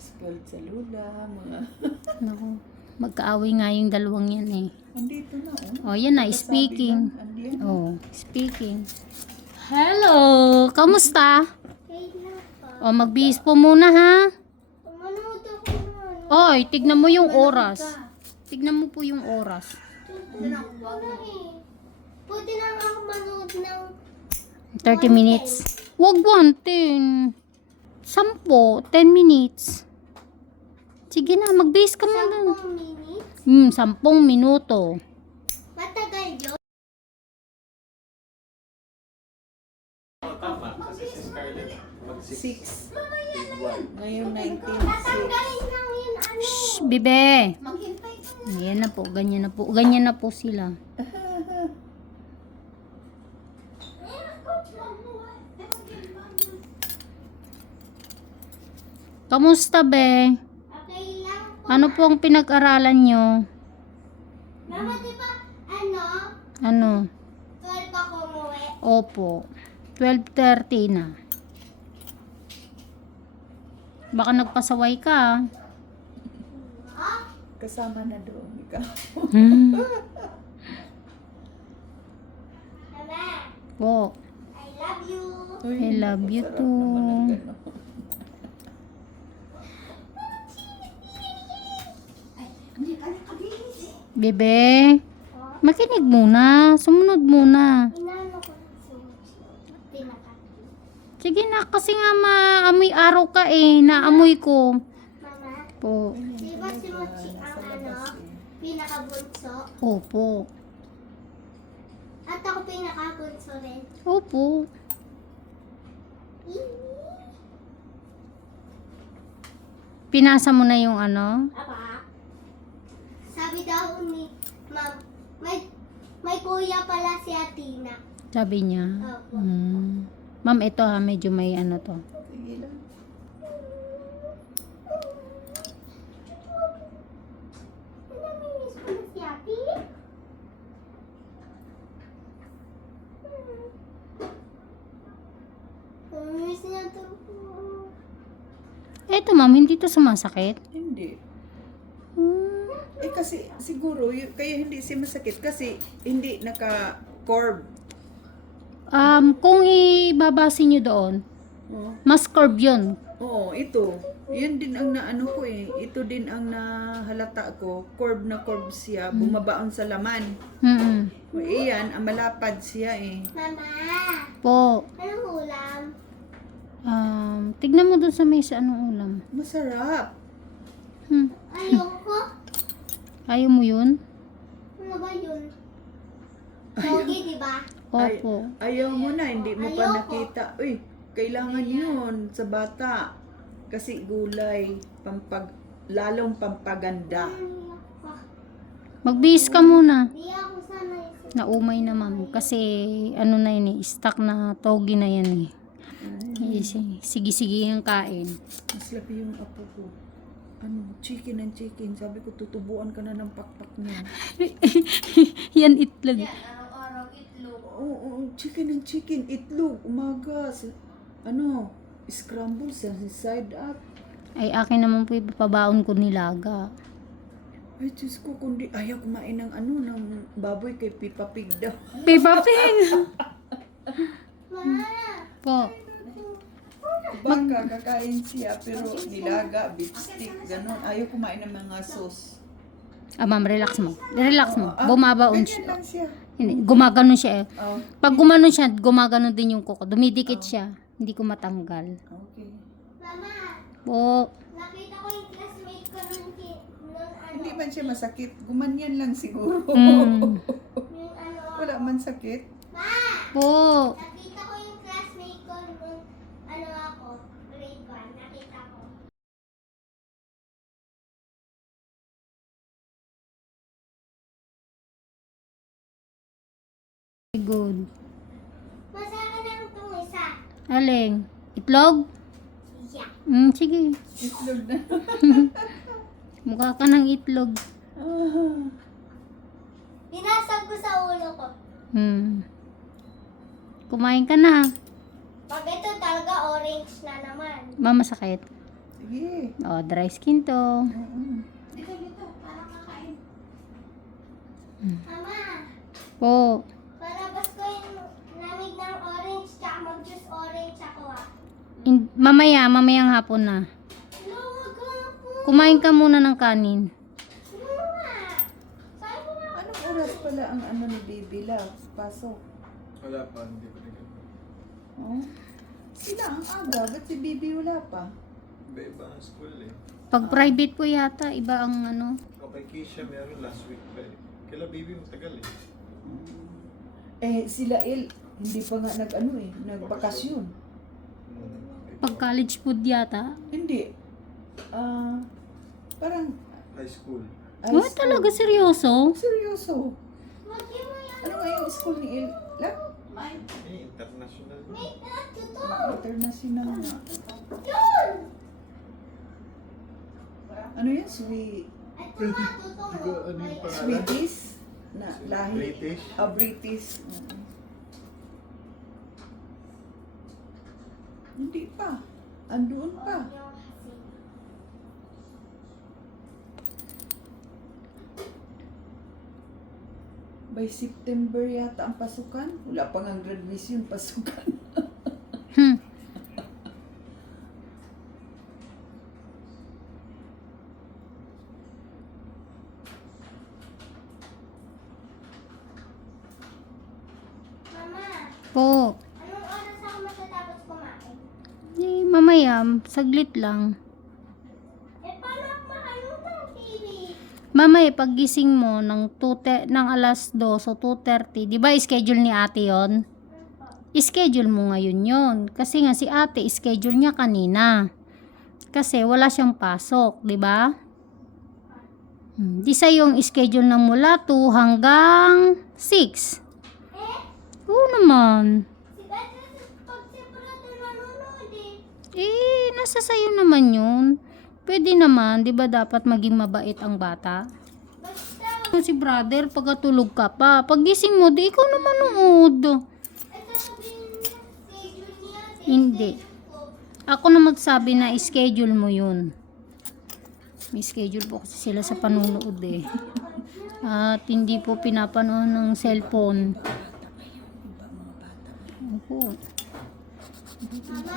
spoiled sa lula, mga... Naku, magkaaway nga yung dalawang yan eh. Andito na, Oh, yan na, Kasabi speaking. lang, andiyan. Oh, speaking. Hello! Kamusta? Oh, magbihis po muna ha. Oy, tignan mo yung oras. Tignan mo po yung oras. Pwede na ako manood ng 30 minutes. Wag 1:10. 10, 10 minutes. Sige na, magbihis ka muna. 10 minutes. 10 minuto. Matagal yun. Six. Ngayon, 19. Tatanggalin lang yun, ano. Shh, bibe. Maghintay ka na. Ayan na po, ganyan na po. Ganyan na po sila. Kamusta, be? Okay lang po. Ano po ang pinag-aralan nyo? Mama, di ba, ano, Ano? 12 ako umuwi. Opo. 12:30 na. Baka nagpasaway ka. Kasama na doon. Ikaw. Hmm. Mama, Po. I love you. I love you Sarap too. naman ang gano'n. Bebe, makinig muna. Sumunod muna. Inano ko ng sushi. Pinaka. Sige na, kasi nga maamoy araw ka eh. Naamoy ko. Mama, Po. di ba si Mochi ang ano, pinakabunso? Opo. At ako pinakabunso rin. Opo. Pinasa mo na yung ano? Apa? Sabi daw ni Ma'am, may kuya pala si Atina. Sabi niya. Opo. Ma'am, ito ha, medyo may ano to. Sige lang. Namimiss ko na si Ate. Namimiss niya to. Eto ma'am, hindi to sumasakit. Hindi. Hmm. Eh kasi siguro, kaya hindi siya masakit kasi hindi naka-curve. Kung ibabase nyo doon, Oh. mas curve yun. Oo, ito. Yan din ang naano ko eh. Ito din ang nahalata ko. Curve na curve siya. Bumabaon sa laman. Mm. O iyan, ang malapad siya eh. Mama, Po. anong ulam? Tignan mo doon sa mesa anong ulam. Masarap. Ayoko. Ayaw mo yun? Ano ba yun? Pogi, di ba? Opo. Ayaw mo na, hindi mo pa Ayoko. nakita. Uy, kailangan yun sa bata. Kasi gulay, lalong pampaganda. Ayoko. Magbihis ka muna. Di ako sanay sa... Naumay na ma'am. Kasi ano na yun eh, stock na togi na yan eh. Sige-sige yung kain. Mas labi yung apo ko. Ano, chicken and chicken. Sabi ko, tutubuan ka na ng pakpak niya. Yan itlog. Araw-araw itlog. Oo, chicken and chicken. Itlog, umaga. Ano, scramble sa side up. Ay akin naman po ipapabaon ko nilaga. Ay, Diyos ko, kundi ayaw kumain ng ano, ng baboy kay Peppa Pig daw. Peppa Pig! Ma! Po. Baka kakain siya, pero nilaga, beef stick, gano'n. Ayaw kumain ng mga sauce. Ma'am, relax mo. Relax mo. Bumabaon Ganyan siya. lang siya. Hindi, gumaganon siya eh. Oh, Pag gumanon siya, gumaganon din yung kuko. Dumidikit siya. Hindi ko matanggal. okay. Mama! Po. Nakita ko yung classmate ko nun ano, Hindi man siya masakit. Gumanyan lang siguro. Mm. yung ano, Wala man sakit. Ma! Po. Nakita ko yung classmate ko nung ano ako, grade 1. Nakita ko. Good. Masaka lang itong isa. Aling? Itlog? Yeah. Sige. Itlog na. Mukha ka ng itlog. Binasag ko sa ulo ko. Kumain ka na. Pag ito talaga orange na naman. Mamasakit. Sige Sige. O, dry skin to. Oo. Dito, dito. Para kakain. Mama, Po. palabas ko yung lamig ng orange tsaka mag-juice orange ako ah. Mamayang hapon na. Luwag ko na po. Kumain ka muna ng kanin. Mama, sabi ko na. Anong oras pala ang ano ni Baby Love? Pasok. Wala pa, hindi pa rin. Oh. Sila ang aga. Ba't si Baby wala pa? Iba-iba ang school eh. Pag private po yata, iba ang ano. Okay, Keisha meron last week pa eh. Kila baby matagal eh. Eh, sila hindi pa nga nag-ano eh, nagbakasyon. Pag college food yata. Hindi. Parang, High school. high Oh, school. talaga seryoso? Seryoso. Wag mo yan. Ano nga yung school ni Il? Eh, international. Wait, ito. International na. Yun! Ano yan? Sweet. Ito nga, totoo. Hindi ko ano yung pangalan. Sweeties? Na lahi? British. British. Hindi pa. Andoon pa. By September yata ang pasukan. Wala pang ang graduation pasukan. Hmm. Mama, Po. anong oras ako matatapos kumain? Eh, mamaya, saglit lang. Eh, paano ako makalimutan ng TV? Mamaya, paggising mo ng alas 2 o 2:30, di ba schedule ni ate yon? Schedule mo ngayon yon. Kasi nga si ate, schedule niya kanina. Kasi wala siyang pasok, di ba? Di sa yung schedule na mula 2 hanggang 6. Oo naman. Si Beth, pag si brother nanonood eh. Eh, nasa sayo naman yun. Pwede naman, di ba dapat maging mabait ang bata? Basta, Si brother, pagkatulog ka pa. Pagising mo, di ikaw na manood. ito sabihin niya, schedule niya. Hindi. Schedule ko. Ako na magsabi na schedule mo yun. May schedule po kasi sila sa panunood eh. At hindi po pinapanood ng cellphone. Opo. Mama,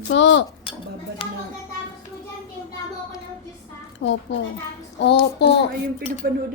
Po. Babad basta na. pagkatapos mo dyan, timpla mo ako ng juice ha. Opo. Pagkatapos ko. Opo. Ano nga yung pinapanood